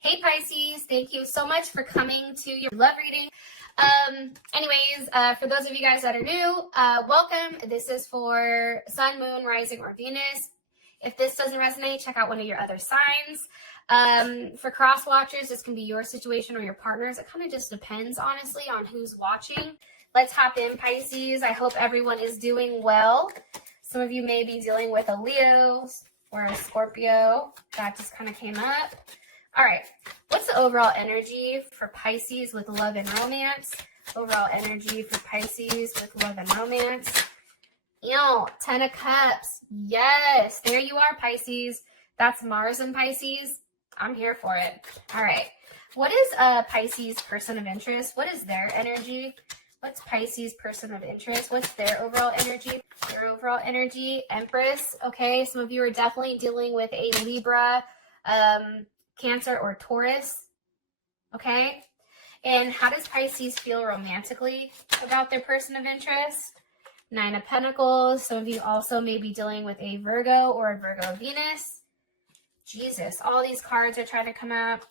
Hey Pisces, thank you so much for coming to your love reading. For those of you guys that are new, welcome. This is for Sun, Moon, Rising, or Venus. If this doesn't resonate, check out one of your other signs. For cross watchers, this can be your situation or your partner's. It kind of just depends, honestly, on who's watching. Let's hop in, Pisces. I hope everyone is doing well. Some of you may be dealing with a Leo or a Scorpio. That just kind of came up. All right, what's the overall energy for Pisces with love and romance? Overall energy for Pisces with love and romance. Ten of Cups. Yes, there you are, Pisces. That's Mars in Pisces. I'm here for it. All right, what is a Pisces person of interest? What is their energy? What's Pisces person of interest? What's their overall energy? Their overall energy, Empress. Okay, some of you are definitely dealing with a Libra, Cancer, or Taurus. Okay, and how does Pisces feel romantically about their person of interest? Nine of Pentacles. Some of you also may be dealing with a Virgo or a Virgo Venus. Jesus, all these cards are trying to come out.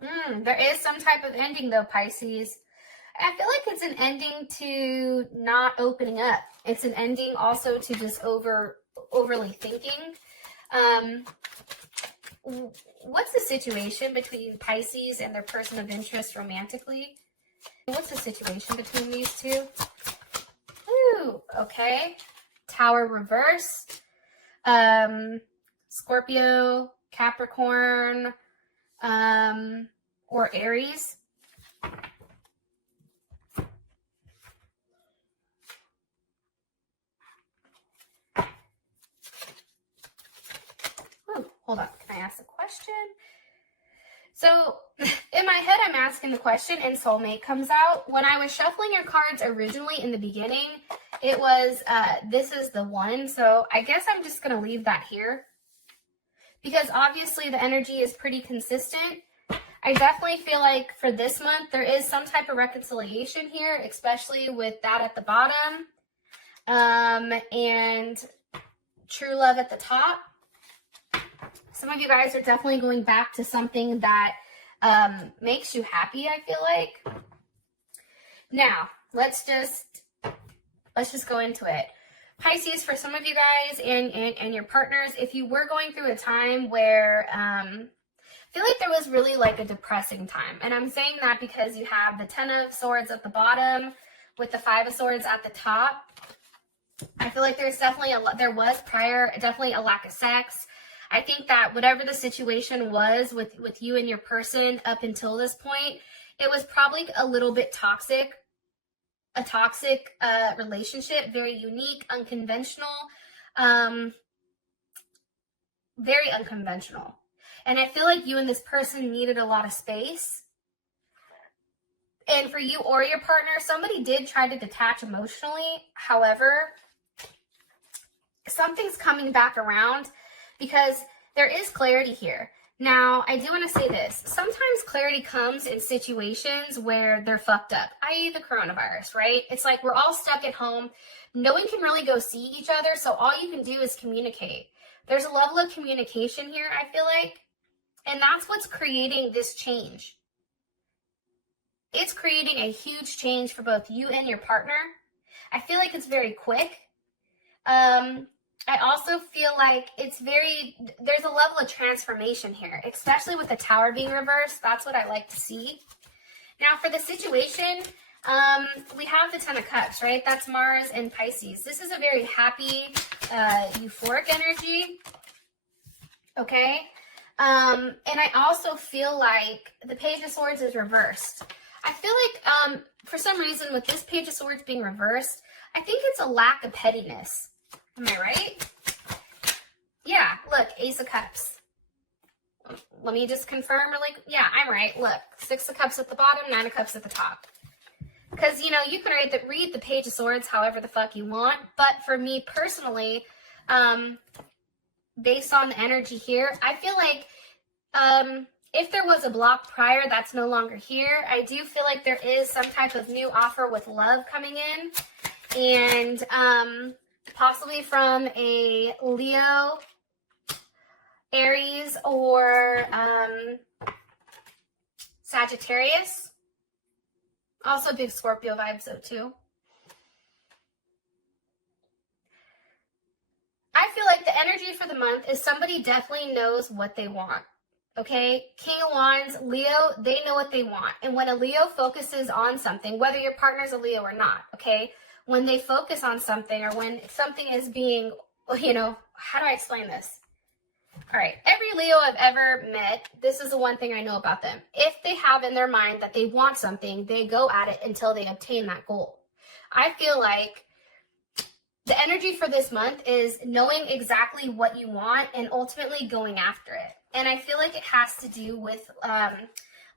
There is some type of ending though, Pisces. I feel like it's an ending to not opening up. It's an ending also to just overly thinking. What's the situation between Pisces and their person of interest romantically? What's the situation between these two? Ooh, okay. Tower reverse. Scorpio, Capricorn, or Aries. Hold on, can I ask a question? So in my head, I'm asking the question and soulmate comes out. When I was shuffling your cards originally in the beginning, it was, this is the one. So I guess I'm just going to leave that here because obviously the energy is pretty consistent. I definitely feel like for this month, there is some type of reconciliation here, especially with that at the bottom, and true love at the top. Some of you guys are definitely going back to something that makes you happy, I feel like. Now, let's just go into it. Pisces, for some of you guys and your partners, if you were going through a time where I feel like there was really like a depressing time. And I'm saying that because you have the 10 of Swords at the bottom with the 5 of Swords at the top. I feel like there's definitely definitely a lack of sex. I think that whatever the situation was with you and your person up until this point, it was probably a little bit toxic, a toxic relationship, very unique, unconventional, very unconventional. And I feel like you and this person needed a lot of space. And for you or your partner, somebody did try to detach emotionally. However, something's coming back around, because there is clarity here. Now, I do want to say this. Sometimes clarity comes in situations where they're fucked up, i.e. the coronavirus, right? It's like we're all stuck at home. No one can really go see each other, so all you can do is communicate. There's a level of communication here, I feel like, and that's what's creating this change. It's creating a huge change for both you and your partner. I feel like it's very quick. I also feel like there's a level of transformation here, especially with the Tower being reversed. That's what I like to see. Now for the situation, we have the 10 of Cups, right? That's Mars and Pisces. This is a very happy, euphoric energy, okay? And I also feel like the Page of Swords is reversed. I feel like for some reason with this Page of Swords being reversed, I think it's a lack of pettiness. Am I right? Yeah, look, Ace of Cups. Let me just confirm yeah, I'm right. Look, 6 of Cups at the bottom, 9 of Cups at the top. Because, you can read the Page of Swords however the fuck you want. But for me personally, based on the energy here, I feel like if there was a block prior that's no longer here, I do feel like there is some type of new offer with love coming in. And possibly from a Leo Aries or Sagittarius. Also big Scorpio vibes though too. I feel like the energy for the month is somebody definitely knows what they want. Okay, King of Wands, Leo, they know what they want. And when a Leo focuses on something, whether your partner's a Leo or not, okay, when they focus on something or when something is being, you know, how do I explain this? All right, every Leo I've ever met, this is the one thing I know about them. If they have in their mind that they want something, they go at it until they obtain that goal. I feel like the energy for this month is knowing exactly what you want and ultimately going after it. And I feel like it has to do with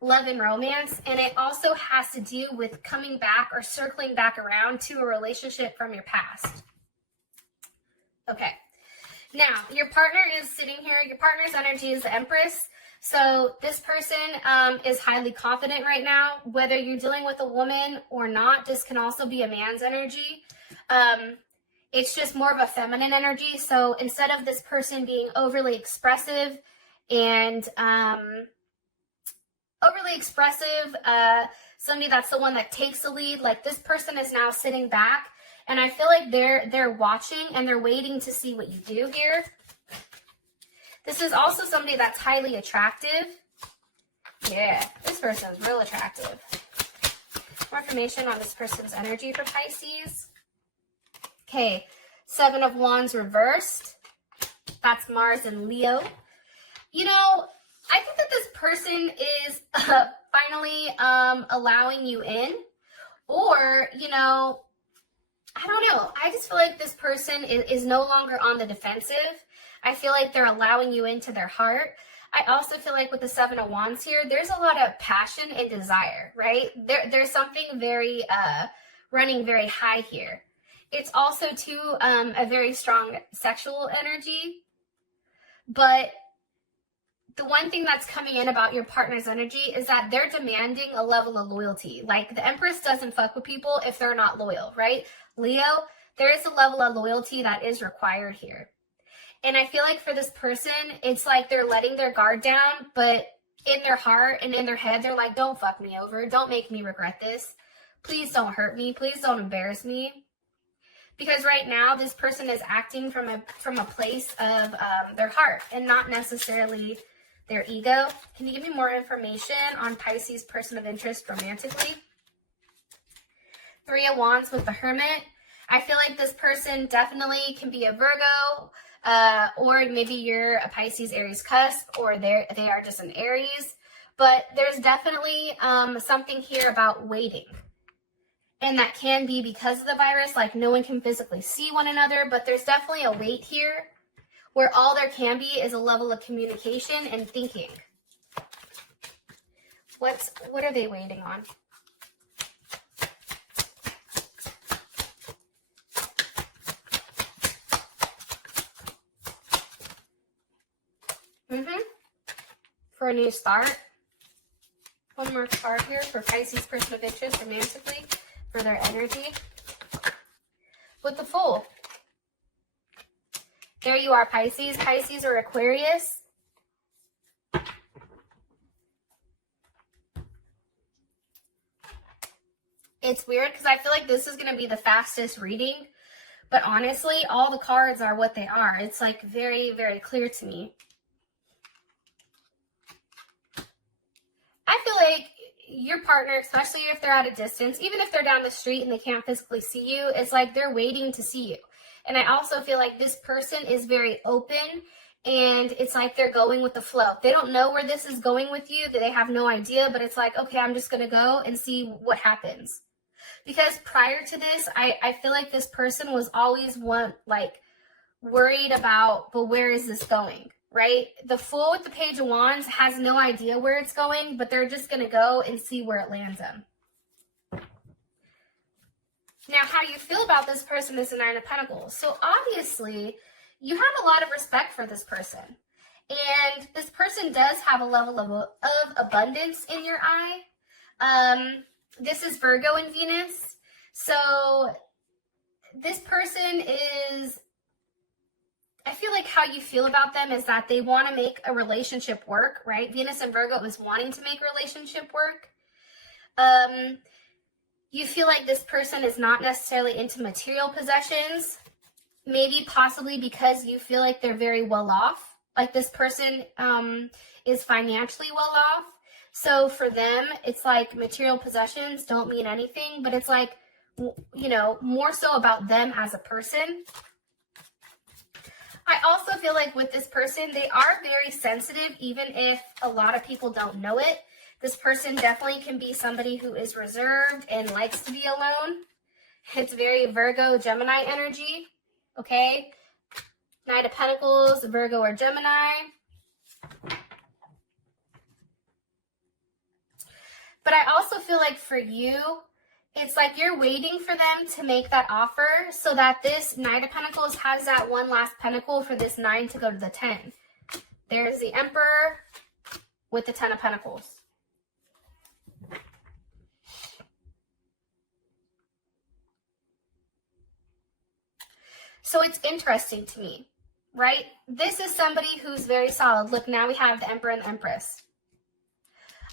love and romance. And it also has to do with coming back or circling back around to a relationship from your past. Okay. Now, your partner is sitting here. Your partner's energy is the Empress. So this person is highly confident right now. Whether you're dealing with a woman or not, this can also be a man's energy. It's just more of a feminine energy. So instead of this person being overly expressive and somebody that's the one that takes the lead, like this person is now sitting back. And I feel like they're watching and they're waiting to see what you do here. This is also somebody that's highly attractive. Yeah, this person's real attractive. More information on this person's energy for Pisces. Okay, 7 of Wands reversed. That's Mars and Leo. You know, I think that this person is finally allowing you in. Or, you know, I don't know. I just feel like this person is no longer on the defensive. I feel like they're allowing you into their heart. I also feel like with the 7 of Wands here, there's a lot of passion and desire, right? There's something very, running very high here. It's also, too, a very strong sexual energy. But the one thing that's coming in about your partner's energy is that they're demanding a level of loyalty. Like, the Empress doesn't fuck with people if they're not loyal, right? Leo, there is a level of loyalty that is required here. And I feel like for this person, it's like they're letting their guard down, but in their heart and in their head, they're like, don't fuck me over. Don't make me regret this. Please don't hurt me. Please don't embarrass me. Because right now, this person is acting from a place of their heart and not necessarily their ego. Can you give me more information on Pisces' person of interest romantically? 3 of Wands with the Hermit. I feel like this person definitely can be a Virgo, or maybe you're a Pisces Aries cusp, or they are just an Aries. But there's definitely something here about waiting. And that can be because of the virus, like no one can physically see one another, but there's definitely a wait here where all there can be is a level of communication and thinking. What are they waiting on? For a new start. One more card here for Pisces person of interest romantically for their energy. With the Fool. There you are, Pisces. Pisces or Aquarius. It's weird because I feel like this is going to be the fastest reading. But honestly, all the cards are what they are. It's like very, very clear to me. I feel like your partner, especially if they're at a distance, even if they're down the street and they can't physically see you, it's like they're waiting to see you. And I also feel like this person is very open and it's like they're going with the flow. They don't know where this is going with you. They have no idea, but it's like, okay, I'm just going to go and see what happens. Because prior to this, I feel like this person was always worried about, but where is this going? Right? The Fool with the Page of Wands has no idea where it's going, but they're just going to go and see where it lands them. Now, how you feel about this person is the 9 of Pentacles. So obviously, you have a lot of respect for this person. And this person does have a level of abundance in your eye. This is Virgo and Venus. So this person is I feel like how you feel about them is that they want to make a relationship work, right? Venus and Virgo is wanting to make a relationship work. You feel like this person is not necessarily into material possessions, maybe possibly because you feel like they're very well off. Like this person is financially well off. So for them, it's like material possessions don't mean anything, but it's like, you know, more so about them as a person. I also feel like with this person, they are very sensitive, even if a lot of people don't know it. This person definitely can be somebody who is reserved and likes to be alone. It's very Virgo, Gemini energy, okay? Knight of Pentacles, Virgo or Gemini. But I also feel like for you, it's like you're waiting for them to make that offer so that this Knight of Pentacles has that one last pentacle for this 9 to go to the 10. There's the Emperor with the 10 of Pentacles. So it's interesting to me, right? This is somebody who's very solid. Look, now we have the Emperor and the Empress.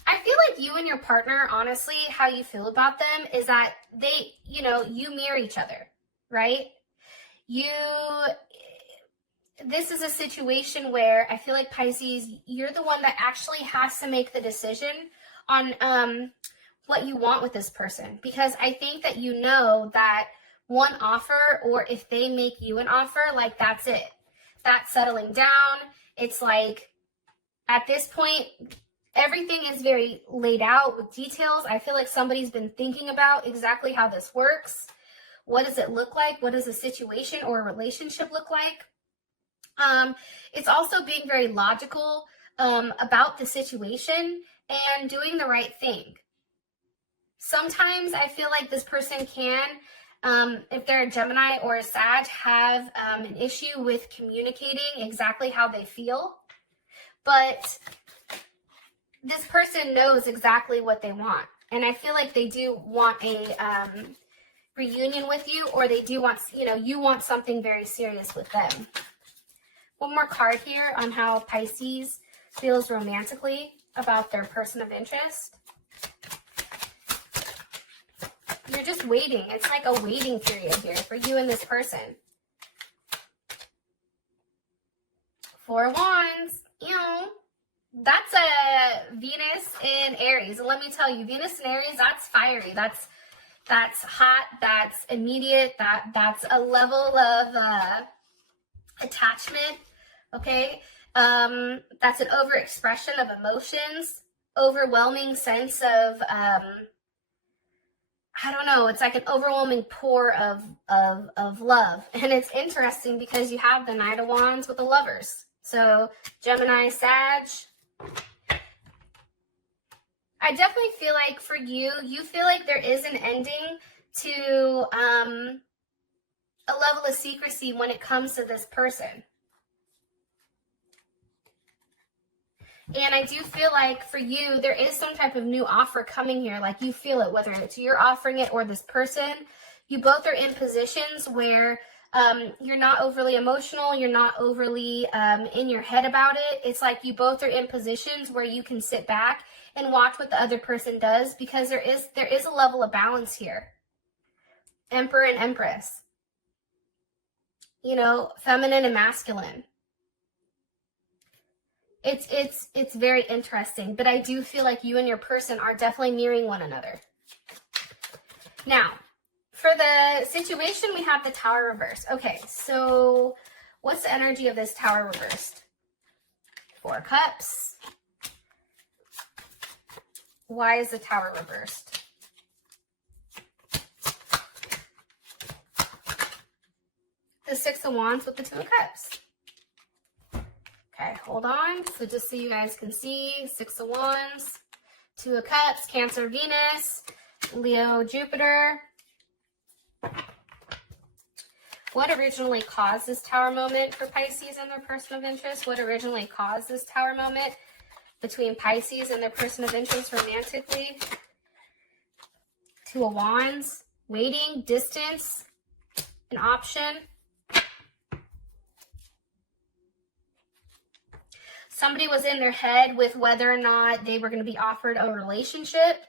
I feel like you and your partner, honestly, how you feel about them is that they, you know, you mirror each other, right? This is a situation where I feel like Pisces, you're the one that actually has to make the decision on what you want with this person. Because I think that you know that one offer, or if they make you an offer, like that's it. That's settling down. It's like, at this point, everything is very laid out with details. I feel like somebody's been thinking about exactly how this works. What does it look like? What does a situation or a relationship look like? It's also being very logical about the situation and doing the right thing. Sometimes I feel like this person can, if they're a Gemini or a Sag, have an issue with communicating exactly how they feel. But this person knows exactly what they want. And I feel like they do want a reunion with you, or they do want, you know, you want something very serious with them. One more card here on how Pisces feels romantically about their person of interest. You're just waiting. It's like a waiting period here for you and this person. Four of Wands. You know, that's a Venus in Aries. And let me tell you, Venus in Aries, that's fiery. That's hot. That's immediate. That's a level of attachment. Okay. That's an overexpression of emotions, overwhelming sense of I don't know, it's like an overwhelming pour of love. And it's interesting because you have the Knight of Wands with the Lovers. So Gemini, Sag. I definitely feel like for you, you feel like there is an ending to a level of secrecy when it comes to this person. And I do feel like for you, there is some type of new offer coming here. Like you feel it, whether it's you're offering it or this person. You both are in positions where you're not overly emotional. You're not overly in your head about it. It's like you both are in positions where you can sit back and watch what the other person does, because there is a level of balance here. Emperor and Empress. You know, feminine and masculine. It's very interesting, but I do feel like you and your person are definitely mirroring one another. Now, for the situation, we have the Tower reversed. Okay, so what's the energy of this Tower reversed? Four of Cups. Why is the Tower reversed? The Six of Wands with the Two of Cups. Okay, hold on. So just so you guys can see, Six of Wands, Two of Cups, Cancer, Venus, Leo, Jupiter. What originally caused this Tower moment for Pisces and their person of interest? What originally caused this Tower moment between Pisces and their person of interest romantically? Two of Wands, waiting, distance, an option. Somebody was in their head with whether or not they were going to be offered a relationship.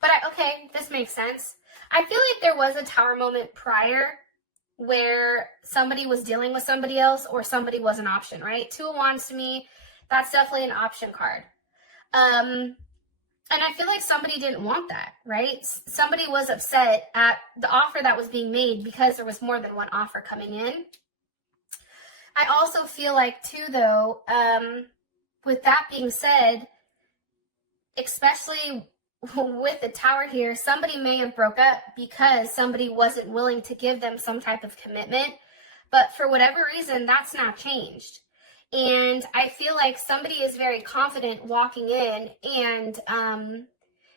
But okay, this makes sense. I feel like there was a Tower moment prior where somebody was dealing with somebody else or somebody was an option, right? Two of Wands to me, that's definitely an option card. And I feel like somebody didn't want that, right? Somebody was upset at the offer that was being made because there was more than one offer coming in. I also feel like too, though, with that being said, especially with the Tower here, somebody may have broke up because somebody wasn't willing to give them some type of commitment. But for whatever reason, that's now changed. And I feel like somebody is very confident walking in and,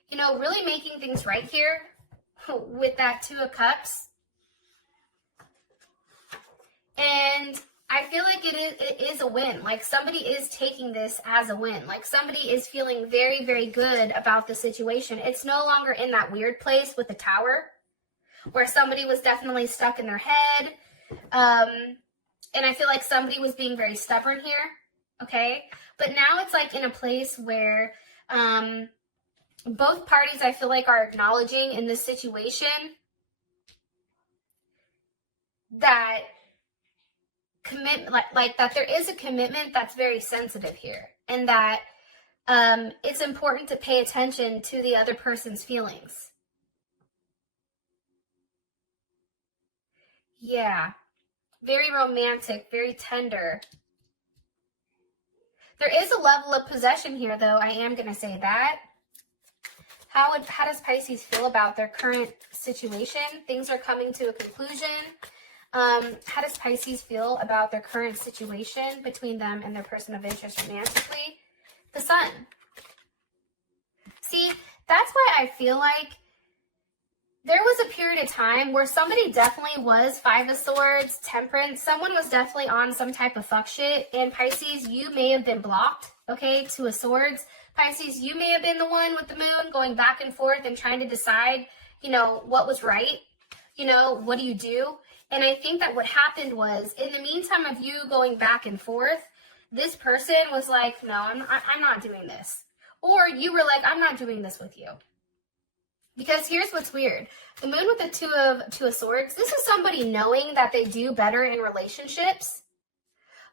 you know, really making things right here with that Two of Cups. And I feel like it is a win. Like somebody is taking this as a win. Like somebody is feeling very, very good about the situation. It's no longer in that weird place with the Tower where somebody was definitely stuck in their head. And I feel like somebody was being very stubborn here, okay? But now it's like in a place where both parties, I feel like, are acknowledging in this situation that like that there is a commitment that's very sensitive here, and that it's important to pay attention to the other person's feelings. Yeah. Very romantic, very tender. There is a level of possession here, though. I am going to say that. How does Pisces feel about their current situation? Things are coming to a conclusion. How does Pisces feel about their current situation between them and their person of interest romantically? The Sun. See, that's why I feel like there was a period of time where somebody definitely was Five of Swords, Temperance. Someone was definitely on some type of fuck shit. And Pisces, you may have been blocked, okay? Two of Swords. Pisces, you may have been the one with the moon going back and forth and trying to decide, you know, what was right. You know, what do you do? And I think that what happened was, in the meantime of you going back and forth, this person was like, no, I'm not doing this. Or you were like, I'm not doing this with you. Because here's what's weird. The moon with the two of Swords, this is somebody knowing that they do better in relationships,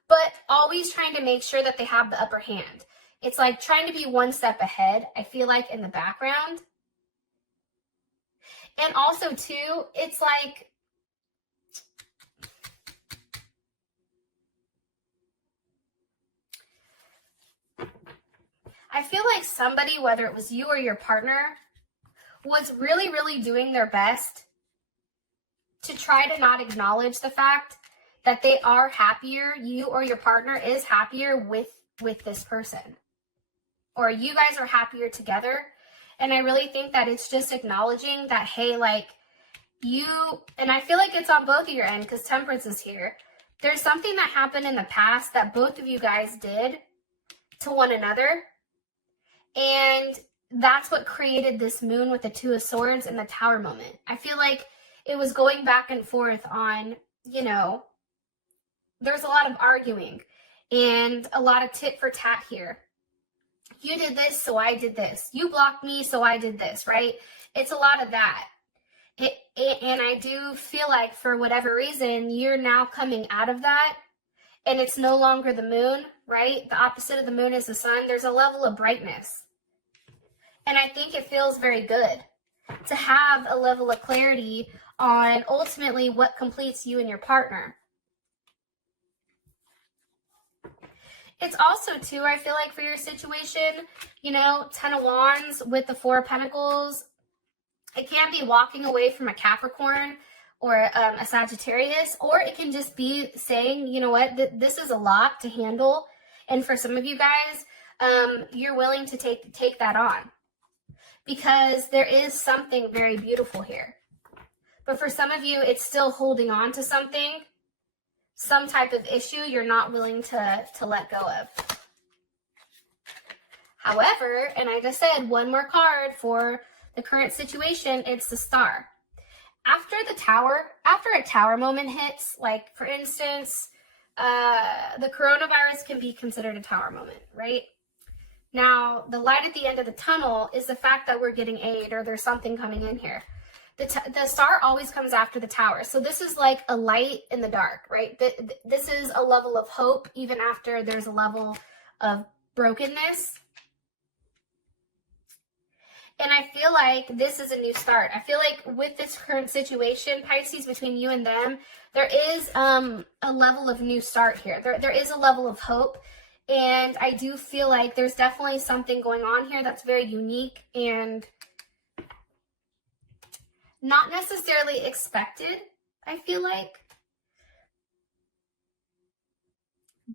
but always trying to make sure that they have the upper hand. It's like trying to be one step ahead, I feel like, in the background. And also, too, it's like, I feel like somebody, whether it was you or your partner, was really, really doing their best to try to not acknowledge the fact that they are happier, you or your partner is happier with this person. Or you guys are happier together. And I really think that it's just acknowledging that, hey, like, you, and I feel like it's on both of your end because Temperance is here. There's something that happened in the past that both of you guys did to one another. And that's what created this moon with the Two of Swords and the Tower moment. I feel like it was going back and forth on, you know, there's a lot of arguing and a lot of tit for tat here. You did this, so I did this. You blocked me, so I did this, right? It's a lot of that. And I do feel like for whatever reason, you're now coming out of that and it's no longer the moon, right? The opposite of the moon is the sun. There's a level of brightness. And I think it feels very good to have a level of clarity on ultimately what completes you and your partner. It's also, too, I feel like for your situation, you know, Ten of Wands with the Four of Pentacles, it can be walking away from a Capricorn or a Sagittarius, or it can just be saying, you know what, this is a lot to handle. And for some of you guys, you're willing to take that on. Because there is something very beautiful here. But for some of you, it's still holding on to something, some type of issue you're not willing to let go of. However, and I just said one more card for the current situation, it's the Star. After a Tower moment hits, like for instance, the coronavirus can be considered a tower moment, right? Now, the light at the end of the tunnel is the fact that we're getting aid or there's something coming in here. The star always comes after the tower. So this is like a light in the dark, right? This is a level of hope even after there's a level of brokenness. And I feel like this is a new start. I feel like with this current situation, Pisces, between you and them, there is a level of new start here. There is a level of hope. And I do feel like there's definitely something going on here that's very unique and not necessarily expected, I feel like.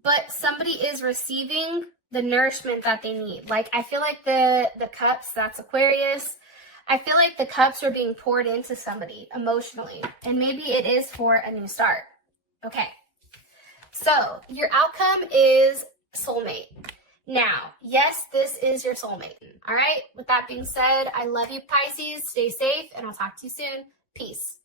But somebody is receiving the nourishment that they need. Like, I feel like the cups, that's Aquarius. I feel like the cups are being poured into somebody emotionally. And maybe it is for a new start. Okay. So, your outcome is soulmate. Now, yes, this is your soulmate. All right. With that being said, I love you, Pisces. Stay safe, and I'll talk to you soon. Peace.